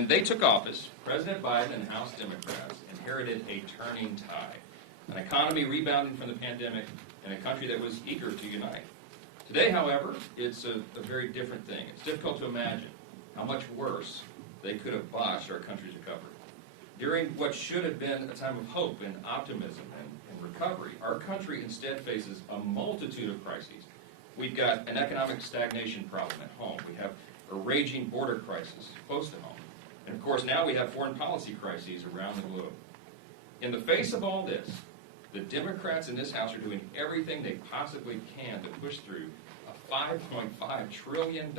When they took office, President Biden and House Democrats inherited a turning tide, an economy rebounding from the pandemic, and a country that was eager to unite. Today, however, it's a very different thing. It's difficult to imagine how much worse they could have botched our country's recovery. During what should have been a time of hope and optimism and recovery, our country instead faces a multitude of crises. We've got an economic stagnation problem at home. We have a raging border crisis close to home. And of course, now we have foreign policy crises around the globe. In the face of all this, the Democrats in this House are doing everything they possibly can to push through a $5.5 trillion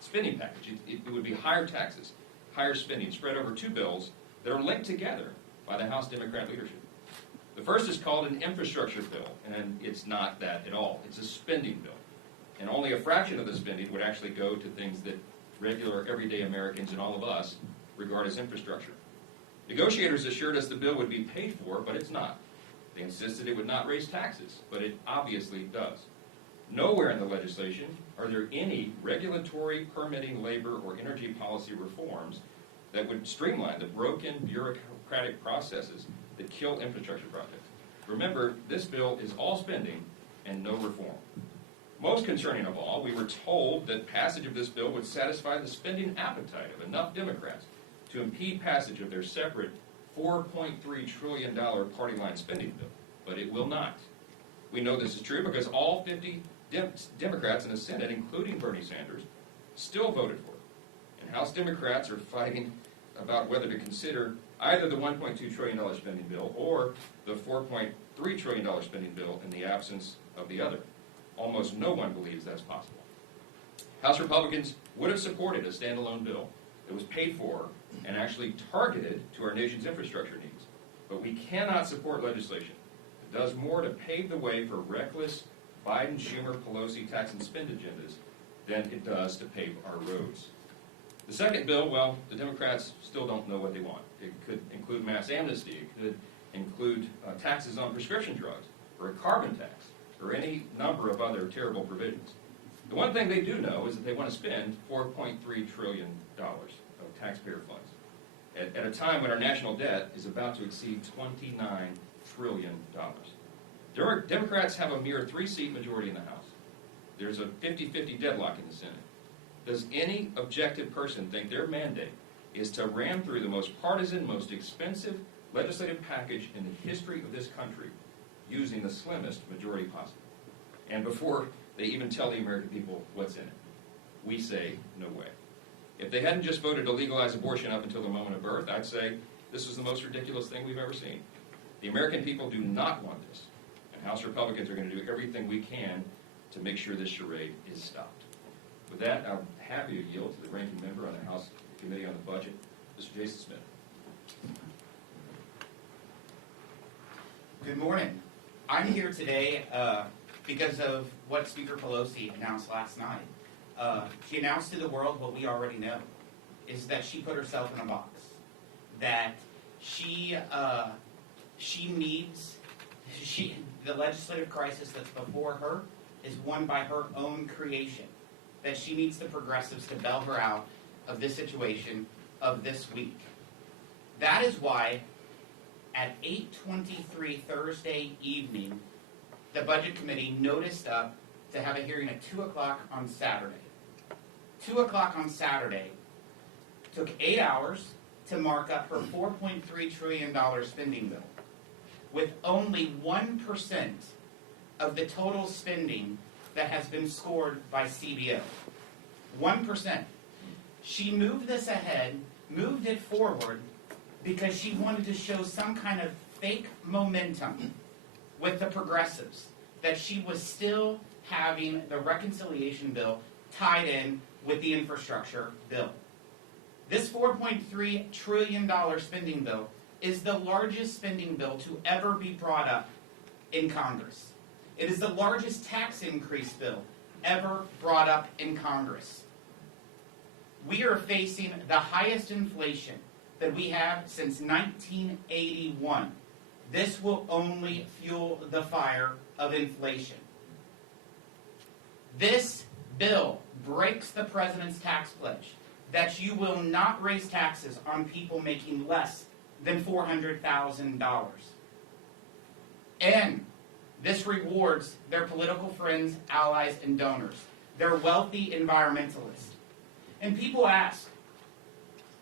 spending package. It would be higher taxes, higher spending, spread over two bills that are linked together by the House Democrat leadership. The first is called an infrastructure bill, and it's not that at all. It's a spending bill. And only a fraction of the spending would actually go to things that regular, everyday Americans and all of us regard as infrastructure. Negotiators assured us the bill would be paid for, but it's not. They insisted it would not raise taxes, but it obviously does. Nowhere in the legislation are there any regulatory, permitting, labor, or energy policy reforms that would streamline the broken bureaucratic processes that kill infrastructure projects. Remember, this bill is all spending and no reform. Most concerning of all, we were told that passage of this bill would satisfy the spending appetite of enough Democrats to impede passage of their separate $4.3 trillion party line spending bill, but it will not. We know this is true because all 50 Democrats in the Senate, including Bernie Sanders, still voted for it. And House Democrats are fighting about whether to consider either the $1.2 trillion spending bill or the $4.3 trillion spending bill in the absence of the other. Almost no one believes that's possible. House Republicans would have supported a standalone bill that was paid for and actually targeted to our nation's infrastructure needs. But we cannot support legislation that does more to pave the way for reckless Biden, Schumer, Pelosi tax and spend agendas than it does to pave our roads. The second bill, well, the Democrats still don't know what they want. It could include mass amnesty. It could include taxes on prescription drugs or a carbon tax or any number of other terrible provisions. The one thing they do know is that they want to spend $4.3 trillion of taxpayer funds at a time when our national debt is about to exceed $29 trillion. Democrats have a mere 3-seat majority in the House. There's a 50-50 deadlock in the Senate. Does any objective person think their mandate is to ram through the most partisan, most expensive legislative package in the history of this country using the slimmest majority possible? And before they even tell the American people what's in it, we say, no way. If they hadn't just voted to legalize abortion up until the moment of birth, I'd say this is the most ridiculous thing we've ever seen. The American people do not want this, and House Republicans are going to do everything we can to make sure this charade is stopped. With that, I'm happy to yield to the ranking member on the House Committee on the Budget, Mr. Jason Smith. Good morning. I'm here today because of what Speaker Pelosi announced last night. She announced to the world what we already know, is that she put herself in a box, that the legislative crisis that's before her is won by her own creation, that she needs the progressives to bail her out of this situation of this week. That is why at 8:23 Thursday evening, the Budget Committee noticed up to have a hearing at 2 o'clock on Saturday. 2 o'clock on Saturday took 8 hours to mark up her $4.3 trillion spending bill, with only 1% of the total spending that has been scored by CBO. 1%. She moved this ahead, moved it forward, because she wanted to show some kind of fake momentum with the progressives, that she was still having the reconciliation bill tied in with the infrastructure bill. This $4.3 trillion spending bill is the largest spending bill to ever be brought up in Congress. It is the largest tax increase bill ever brought up in Congress. We are facing the highest inflation that we have since 1981. This will only fuel the fire of inflation. This bill breaks the president's tax pledge. that you will not raise taxes on people making less than $400,000. And this rewards their political friends, allies, and donors. They're wealthy environmentalists. And people ask,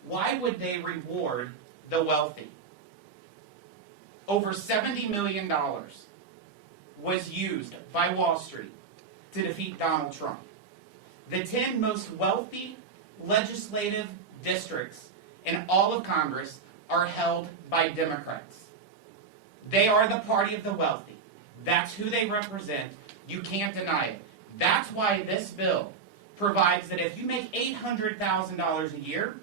why would they reward the wealthy? Over $70 million was used by Wall Street to defeat Donald Trump. The 10 most wealthy legislative districts in all of Congress are held by Democrats. They are the party of the wealthy. That's who they represent. You can't deny it. That's why this bill provides that if you make $800,000 a year,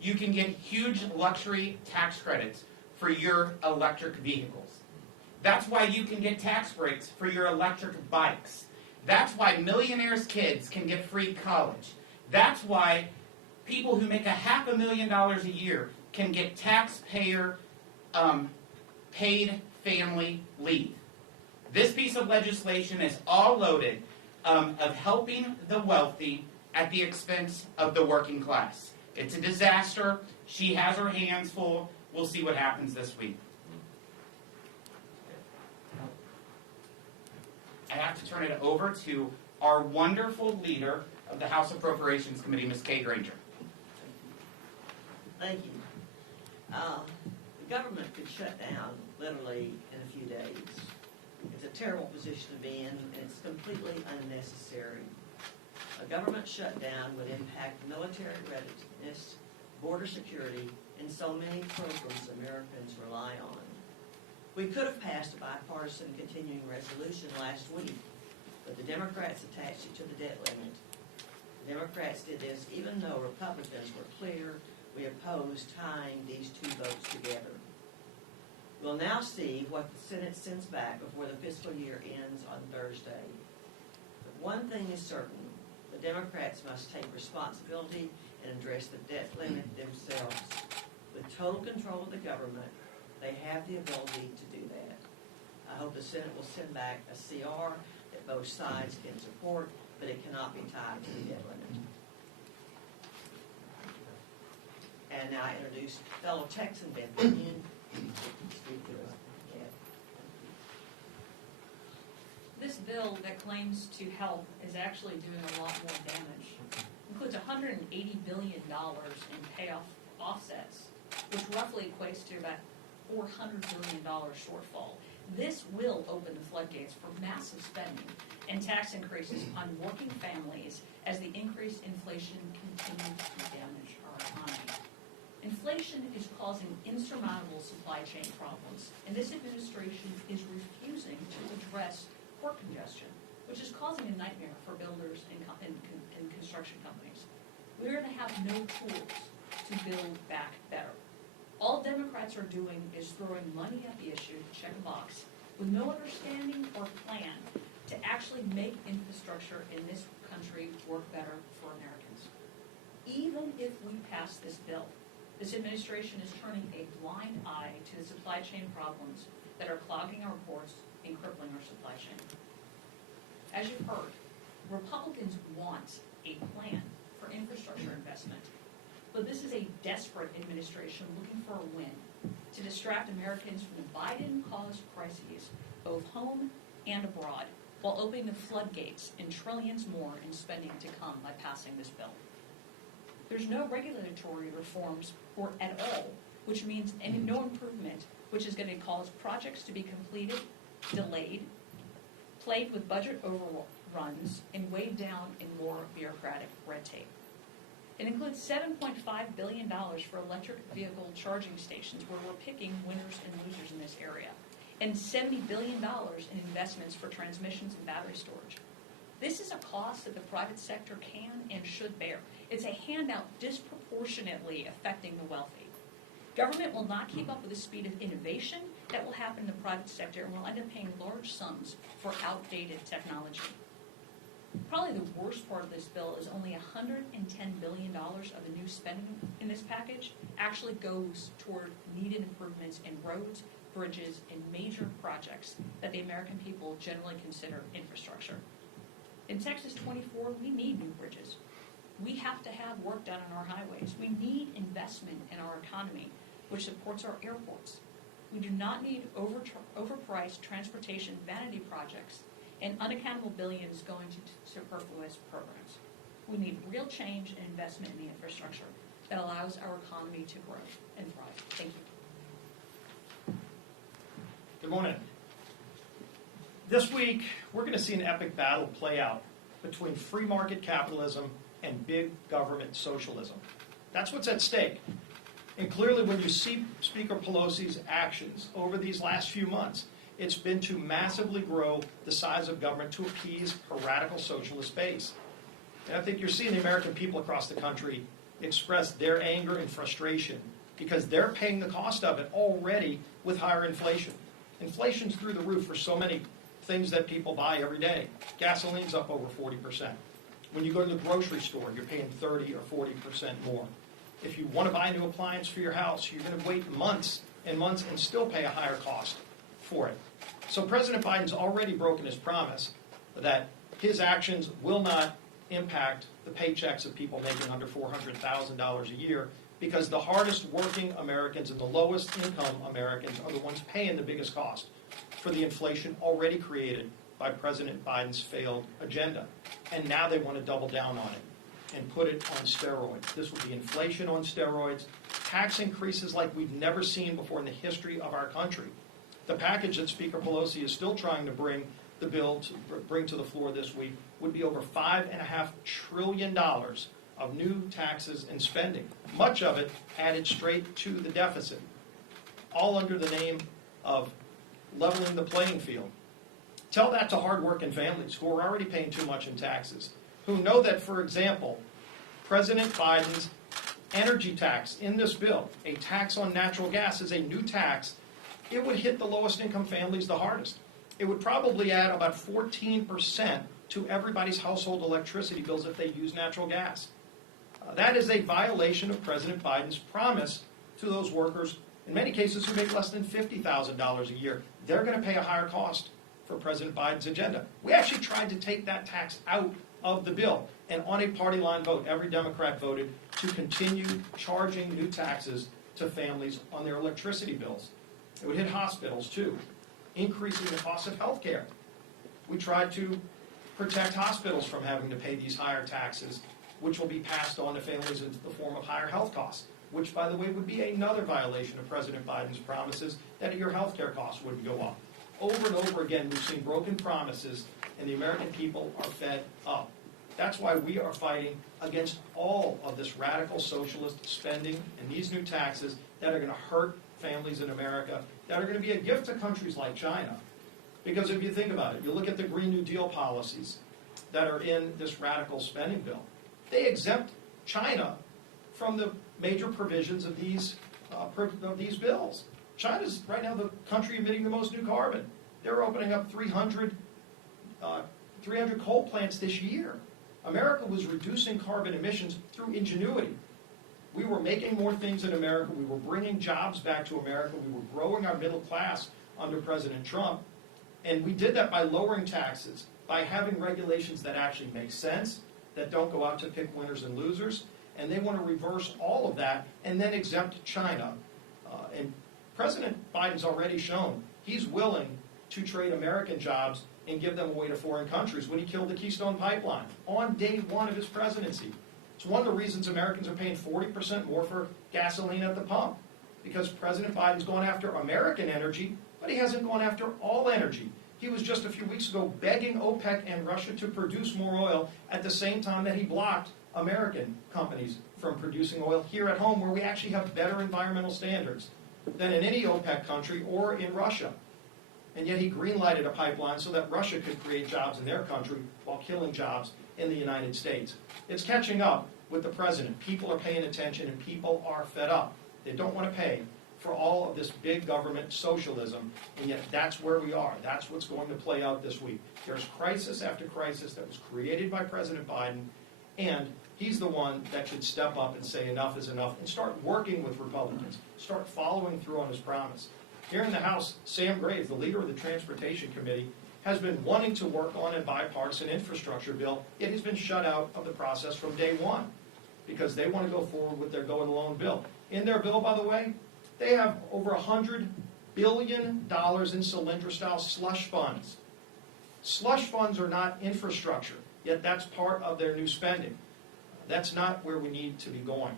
you can get huge luxury tax credits for your electric vehicles. That's why you can get tax breaks for your electric bikes. That's why millionaires' kids can get free college. That's why people who make $500,000 a year can get taxpayer paid family leave. This piece of legislation is all loaded of helping the wealthy at the expense of the working class. It's a disaster. She has her hands full. We'll see what happens this week. I have to turn it over to our wonderful leader of the House Appropriations Committee, Ms. Kay Granger. Thank you. The government could shut down literally in a few days. It's a terrible position to be in, and it's completely unnecessary. A government shutdown would impact military readiness, border security, and so many programs Americans rely on. We could have passed a bipartisan continuing resolution last week, but the Democrats attached it to the debt limit. The Democrats did this even though Republicans were clear we opposed tying these two votes together. We'll now see what the Senate sends back before the fiscal year ends on Thursday. But one thing is certain, the Democrats must take responsibility and address the debt limit themselves. With total control of the government, they have the ability to do that. I hope the Senate will send back a CR that both sides can support, but it cannot be tied to the debt limit. And now I introduce fellow Texan Beth Union. This bill that claims to help is actually doing a lot more damage. It includes $180 billion in payoff offsets, which roughly equates to about $400 billion shortfall. This will open the floodgates for massive spending and tax increases on working families as the increased inflation continues to damage our economy. Inflation is causing insurmountable supply chain problems, and this administration is refusing to address port congestion, which is causing a nightmare for builders and construction companies. We are to have no tools to build back better. All Democrats are doing is throwing money at the issue to check a box with no understanding or plan to actually make infrastructure in this country work better for Americans. Even if we pass this bill, this administration is turning a blind eye to the supply chain problems that are clogging our ports and crippling our supply chain. As you've heard, Republicans want a plan for infrastructure investment, but this is a desperate administration looking for a win to distract Americans from the Biden-caused crises, both home and abroad, while opening the floodgates and trillions more in spending to come by passing this bill. There's no regulatory reforms or at all, which means no improvement, which is going to cause projects to be completed, delayed, plagued with budget overruns, and weighed down in more bureaucratic red tape. It includes $7.5 billion for electric vehicle charging stations, where we're picking winners and losers in this area, and $70 billion in investments for transmissions and battery storage. This is a cost that the private sector can and should bear. It's a handout disproportionately affecting the wealthy. Government will not keep up with the speed of innovation that will happen in the private sector, and will end up paying large sums for outdated technology. Probably the worst part of this bill is only $110 billion of the new spending in this package actually goes toward needed improvements in roads, bridges, and major projects that the American people generally consider infrastructure. In Texas 24, we need new bridges. We have to have work done on our highways. We need investment in our economy, which supports our airports. We do not need overpriced transportation vanity projects and unaccountable billions going to superfluous programs. We need real change and investment in the infrastructure that allows our economy to grow and thrive. Thank you. Good morning. This week, we're going to see an epic battle play out between free market capitalism and big government socialism. That's what's at stake. And clearly, when you see Speaker Pelosi's actions over these last few months, it's been to massively grow the size of government to appease her radical socialist base. And I think you're seeing the American people across the country express their anger and frustration because they're paying the cost of it already with higher inflation. Inflation's through the roof for so many things that people buy every day. Gasoline's up over 40%. When you go to the grocery store, you're paying 30 or 40% more. If you want to buy a new appliance for your house, you're going to wait months and months and still pay a higher cost for it. So President Biden's already broken his promise that his actions will not impact the paychecks of people making under $400,000 a year because the hardest working Americans and the lowest income Americans are the ones paying the biggest cost for the inflation already created by President Biden's failed agenda. And now they want to double down on it and put it on steroids. This will be inflation on steroids, tax increases like we've never seen before in the history of our country. The package that Speaker Pelosi is still trying to bring the bill to bring to the floor this week would be over $5.5 trillion of new taxes and spending, much of it added straight to the deficit, all under the name of leveling the playing field. Tell that to hardworking families who are already paying too much in taxes, who know that, for example, President Biden's energy tax in this bill, a tax on natural gas, is a new tax. It would hit the lowest income families the hardest. It would probably add about 14% to everybody's household electricity bills if they use natural gas. That is a violation of President Biden's promise to those workers, in many cases who make less than $50,000 a year. They're going to pay a higher cost for President Biden's agenda. We actually tried to take that tax out of the bill, and on a party line vote, every Democrat voted to continue charging new taxes to families on their electricity bills. It would hit hospitals too, increasing the cost of health care. We tried to protect hospitals from having to pay these higher taxes, which will be passed on to families in the form of higher health costs, which, by the way, would be another violation of President Biden's promises that your health care costs wouldn't go up. Over and over again, we've seen broken promises, and the American people are fed up. That's why we are fighting against all of this radical socialist spending and these new taxes that are going to hurt families in America, that are going to be a gift to countries like China. Because if you think about it, you look at the Green New Deal policies that are in this radical spending bill. They exempt China from the major provisions of these bills. China's right now the country emitting the most new carbon. They're opening up 300 coal plants this year. America was reducing carbon emissions through ingenuity. We were making more things in America. We were bringing jobs back to America. We were growing our middle class under President Trump. And we did that by lowering taxes, by having regulations that actually make sense, that don't go out to pick winners and losers. And they want to reverse all of that and then exempt China. And President Biden's already shown he's willing to trade American jobs and give them away to foreign countries when he killed the Keystone Pipeline on day one of his presidency. It's one of the reasons Americans are paying 40% more for gasoline at the pump, because President Biden's gone after American energy, but he hasn't gone after all energy. He was just a few weeks ago begging OPEC and Russia to produce more oil at the same time that he blocked American companies from producing oil here at home, where we actually have better environmental standards than in any OPEC country or in Russia. And yet he green-lighted a pipeline so that Russia could create jobs in their country while killing jobs in the United States. It's catching up with the president. People are paying attention and people are fed up. They don't want to pay for all of this big government socialism, and yet that's where we are. That's what's going to play out this week. There's crisis after crisis that was created by President Biden, and he's the one that should step up and say enough is enough and start working with Republicans, start following through on his promise. Here in the House, Sam Graves, the leader of the Transportation Committee, has been wanting to work on a bipartisan infrastructure bill. It has been shut out of the process from day one because they want to go forward with their go-it-alone bill. In their bill, by the way, they have over $100 billion in Solyndra-style slush funds. Slush funds are not infrastructure, yet that's part of their new spending. That's not where we need to be going.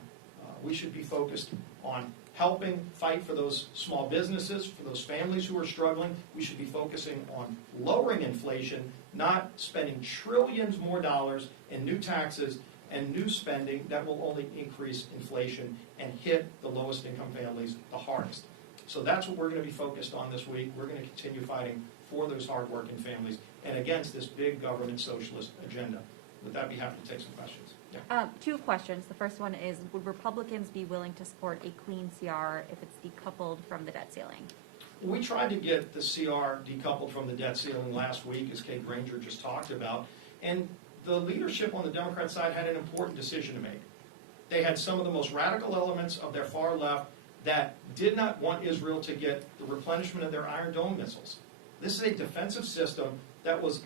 We should be focused on helping fight for those small businesses, for those families who are struggling. We should be focusing on lowering inflation, not spending trillions more dollars in new taxes and new spending that will only increase inflation and hit the lowest income families the hardest. So that's what we're going to be focused on this week. We're going to continue fighting for those hardworking families and against this big government socialist agenda. With that, I'd be happy to take some questions. Yeah. 2 questions. The first one is, would Republicans be willing to support a clean CR if it's decoupled from the debt ceiling? We tried to get the CR decoupled from the debt ceiling last week, as Kay Granger just talked about, and the leadership on the Democrat side had an important decision to make. They had some of the most radical elements of their far left that did not want Israel to get the replenishment of their Iron Dome missiles. This is a defensive system that was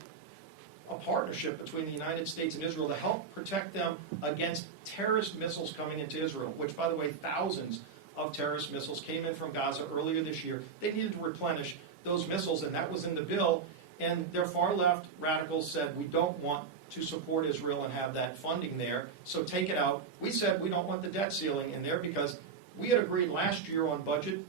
a partnership between the United States and Israel to help protect them against terrorist missiles coming into Israel, which, by the way, thousands of terrorist missiles came in from Gaza earlier this year. They needed to replenish those missiles, and that was in the bill. And their far-left radicals said, we don't want to support Israel and have that funding there, so take it out. We said we don't want the debt ceiling in there because we had agreed last year on budget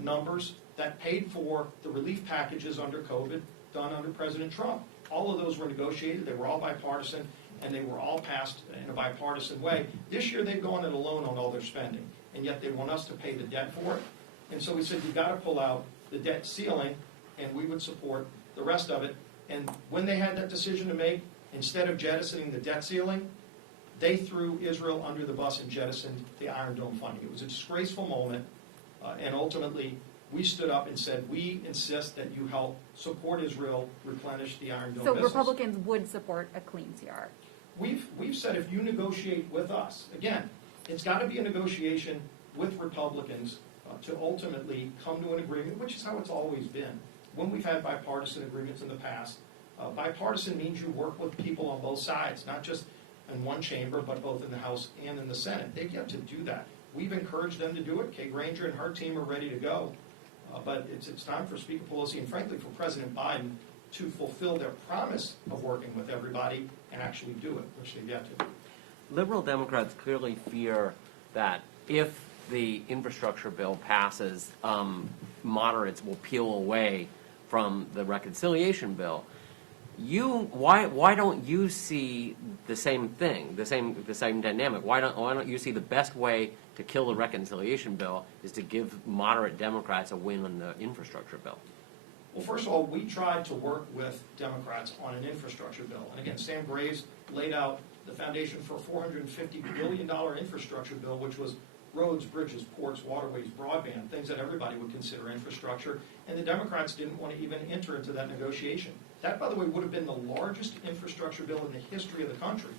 numbers that paid for the relief packages under COVID done under President Trump. All of those were negotiated. They were all bipartisan, and they were all passed in a bipartisan way. This year, they've gone it alone on all their spending, and yet they want us to pay the debt for it. And so we said, you've got to pull out the debt ceiling, and we would support the rest of it. And when they had that decision to make, instead of jettisoning the debt ceiling, they threw Israel under the bus and jettisoned the Iron Dome funding. It was a disgraceful moment, and ultimately, we stood up and said, we insist that you help support Israel replenish the Iron Dome So missiles. Republicans would support a clean CR? We've said if you negotiate with us, again, it's got to be a negotiation with Republicans to ultimately come to an agreement, which is how it's always been. When we've had bipartisan agreements in the past, bipartisan means you work with people on both sides, not just in one chamber, but both in the House and in the Senate. They've yet to do that. We've encouraged them to do it. Kay Granger and her team are ready to go. But it's time for Speaker Pelosi and, frankly, for President Biden to fulfill their promise of working with everybody and actually do it, which they've yet to. Liberal Democrats clearly fear that if the infrastructure bill passes, moderates will peel away from the reconciliation bill. Why don't you see the same thing, the same dynamic? Why don't you see the best way to kill the reconciliation bill is to give moderate Democrats a win on the infrastructure bill? Well, first of all, we tried to work with Democrats on an infrastructure bill. And again, Sam Graves laid out the foundation for a $450 billion infrastructure bill, which was roads, bridges, ports, waterways, broadband, things that everybody would consider infrastructure. And the Democrats didn't want to even enter into that negotiation. That, by the way, would have been the largest infrastructure bill in the history of the country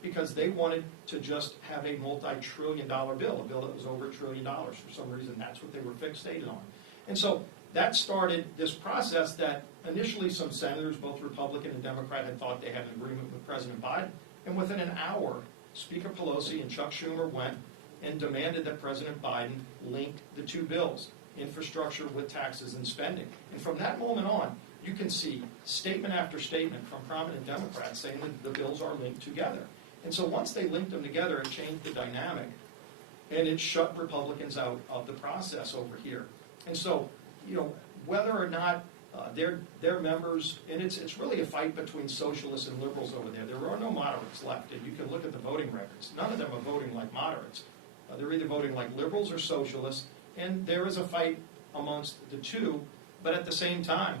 because they wanted to just have a multi-trillion-dollar bill, a bill that was over $1 trillion. For some reason, that's what they were fixated on. And so that started this process that initially some senators, both Republican and Democrat, had thought they had an agreement with President Biden. And within an hour, Speaker Pelosi and Chuck Schumer went and demanded that President Biden link the two bills, infrastructure with taxes and spending. And from that moment on, you can see statement after statement from prominent Democrats saying that the bills are linked together. And so once they linked them together, it changed the dynamic, and it shut Republicans out of the process over here. And so, whether or not their members, and it's really a fight between socialists and liberals over there. There are no moderates left, and you can look at the voting records. None of them are voting like moderates. They're either voting like liberals or socialists, and there is a fight amongst the two, but at the same time,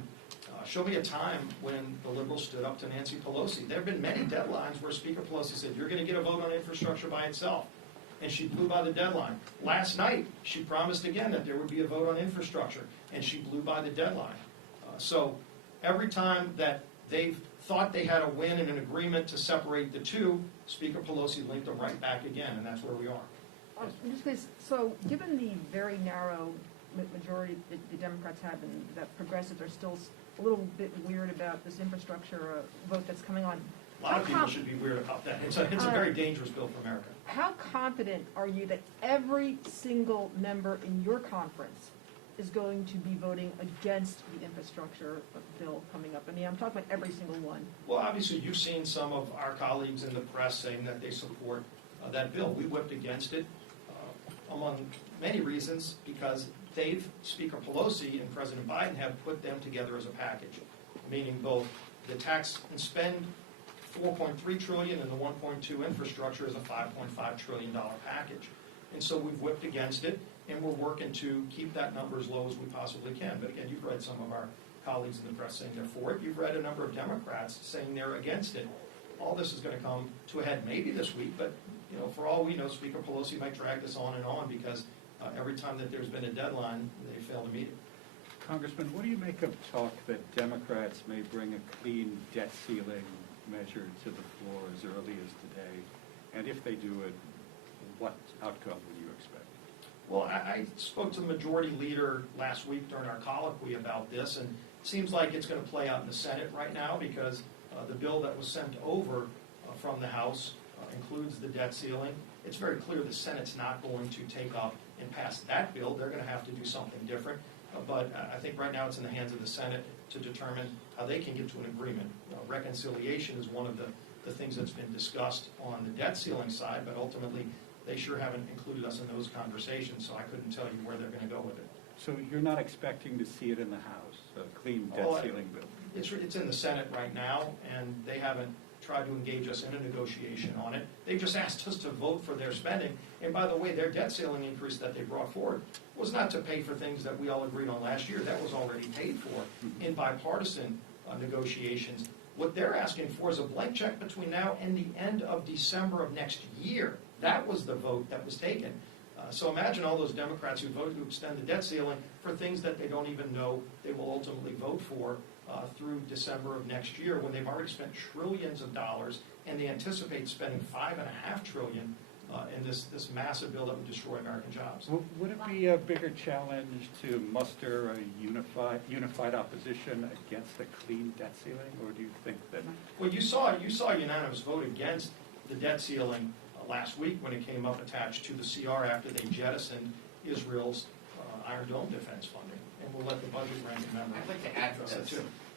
show me a time when the liberals stood up to Nancy Pelosi. There have been many deadlines where Speaker Pelosi said, you're going to get a vote on infrastructure by itself. And she blew by the deadline. Last night, she promised again that there would be a vote on infrastructure, and she blew by the deadline. So every time that they've thought they had a win and an agreement to separate the two, Speaker Pelosi linked them right back again, and that's where we are. In this case, so given the very narrow majority the Democrats have, and that progressives are still a little bit weird about this infrastructure vote that's coming on. A lot of people should be weird about that. It's a very dangerous bill for America. How confident are you that every single member in your conference is going to be voting against the infrastructure bill coming up? I mean, I'm talking about every single one. Well, obviously, you've seen some of our colleagues in the press saying that they support that bill. We whipped against it, among many reasons, because Speaker Pelosi and President Biden have put them together as a package, meaning both the tax and spend $4.3 trillion and the 1.2 infrastructure is a $5.5 trillion package. And so we've whipped against it, and we're working to keep that number as low as we possibly can. But again, you've read some of our colleagues in the press saying they're for it. You've read a number of Democrats saying they're against it. All this is going to come to a head maybe this week, but for all we know, Speaker Pelosi might drag this on and on because every time that there's been a deadline, they fail to meet it. Congressman, what do you make of talk that Democrats may bring a clean debt ceiling measure to the floor as early as today? And if they do it, what outcome would you expect? Well, I spoke to the majority leader last week during our colloquy about this, and it seems like it's going to play out in the Senate right now because the bill that was sent over from the House includes the debt ceiling. It's very clear the Senate's not going to take up and pass that bill. They're going to have to do something different. But I think right now it's in the hands of the Senate to determine how they can get to an agreement. Reconciliation is one of the things that's been discussed on the debt ceiling side, but ultimately they sure haven't included us in those conversations, so I couldn't tell you where they're going to go with it. So you're not expecting to see it in the House, a clean debt ceiling bill? It's in the Senate right now, and they haven't tried to engage us in a negotiation on it. They've just asked us to vote for their spending. And by the way, their debt ceiling increase that they brought forward was not to pay for things that we all agreed on last year. That was already paid for in bipartisan negotiations. What they're asking for is a blank check between now and the end of December of next year. That was the vote that was taken. So imagine all those Democrats who voted to extend the debt ceiling for things that they don't even know they will ultimately vote for through December of next year, when they've already spent trillions of dollars and they anticipate spending $5.5 trillion in this massive bill that would destroy American jobs. Would it be a bigger challenge to muster a unified opposition against a clean debt ceiling, or do you think that? Well, you saw a unanimous vote against the debt ceiling last week when it came up attached to the CR after they jettisoned Israel's Iron Dome defense funding. And we'll let the budget ranking member. I'd like to add to address this.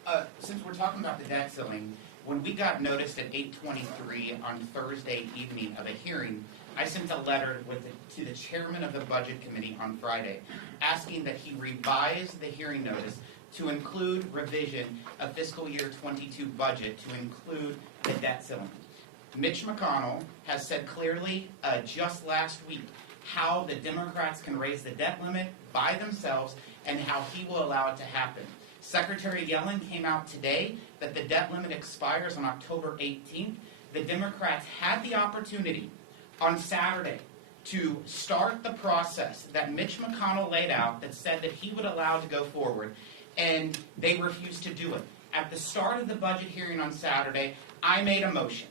that too. Since we're talking about the debt ceiling, when we got noticed at 8:23 on Thursday evening of a hearing, I sent a letter to the chairman of the Budget Committee on Friday, asking that he revise the hearing notice to include revision of fiscal year 22 budget to include the debt ceiling. Mitch McConnell has said clearly just last week how the Democrats can raise the debt limit by themselves and how he will allow it to happen. Secretary Yellen came out today that the debt limit expires on October 18th. The Democrats had the opportunity on Saturday to start the process that Mitch McConnell laid out that said that he would allow to go forward, and they refused to do it. At the start of the budget hearing on Saturday, I made a motion.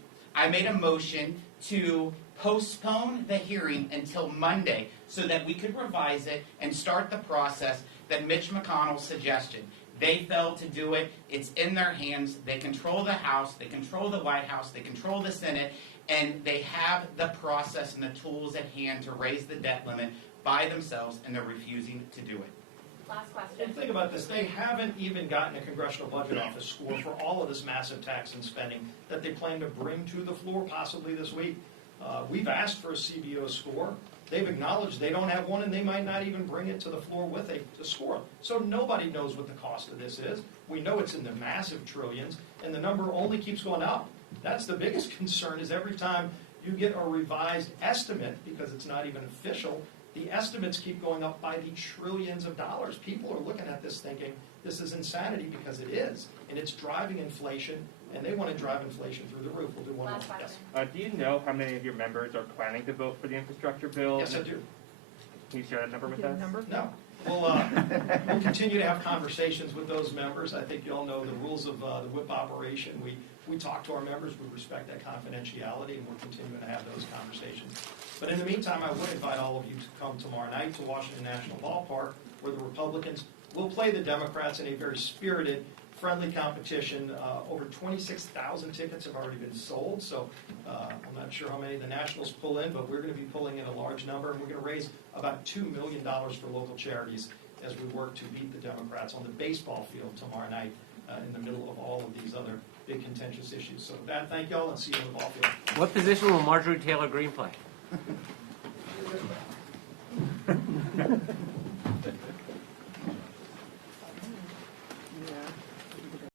To postpone the hearing until Monday so that we could revise it and start the process that Mitch McConnell suggested. They failed to do it. It's in their hands. They control the House. They control the White House. They control the Senate. And they have the process and the tools at hand to raise the debt limit by themselves, and they're refusing to do it. Last question. And think about this, they haven't even gotten a Congressional Budget Office score for all of this massive tax and spending that they plan to bring to the floor possibly this week. We've asked for a CBO score. They've acknowledged they don't have one, and they might not even bring it to the floor with a score. So nobody knows what the cost of this is. We know it's in the massive trillions, and the number only keeps going up. That's the biggest concern, is every time you get a revised estimate, because it's not even official, the estimates keep going up by the trillions of dollars. People are looking at this thinking, this is insanity, because it is. And it's driving inflation, and they want to drive inflation through the roof. We'll do one more. Yes. Do you know how many of your members are planning to vote for the infrastructure bill? Yes, I do. Can you share that number with Get a us? number? No. We'll continue to have conversations with those members. I think you all know the rules of the whip operation. We talk to our members. We respect that confidentiality, and we're continuing to have those conversations. But in the meantime, I would invite all of you to come tomorrow night to Washington National Ballpark, where the Republicans will play the Democrats in a very spirited, friendly competition. Over 26,000 tickets have already been sold, so I'm not sure how many the Nationals pull in, but we're going to be pulling in a large number, and we're going to raise about $2 million for local charities as we work to beat the Democrats on the baseball field tomorrow night in the middle of all of these other big contentious issues. So with that, thank you all, and see you in the ball field. What position will Marjorie Taylor Greene play?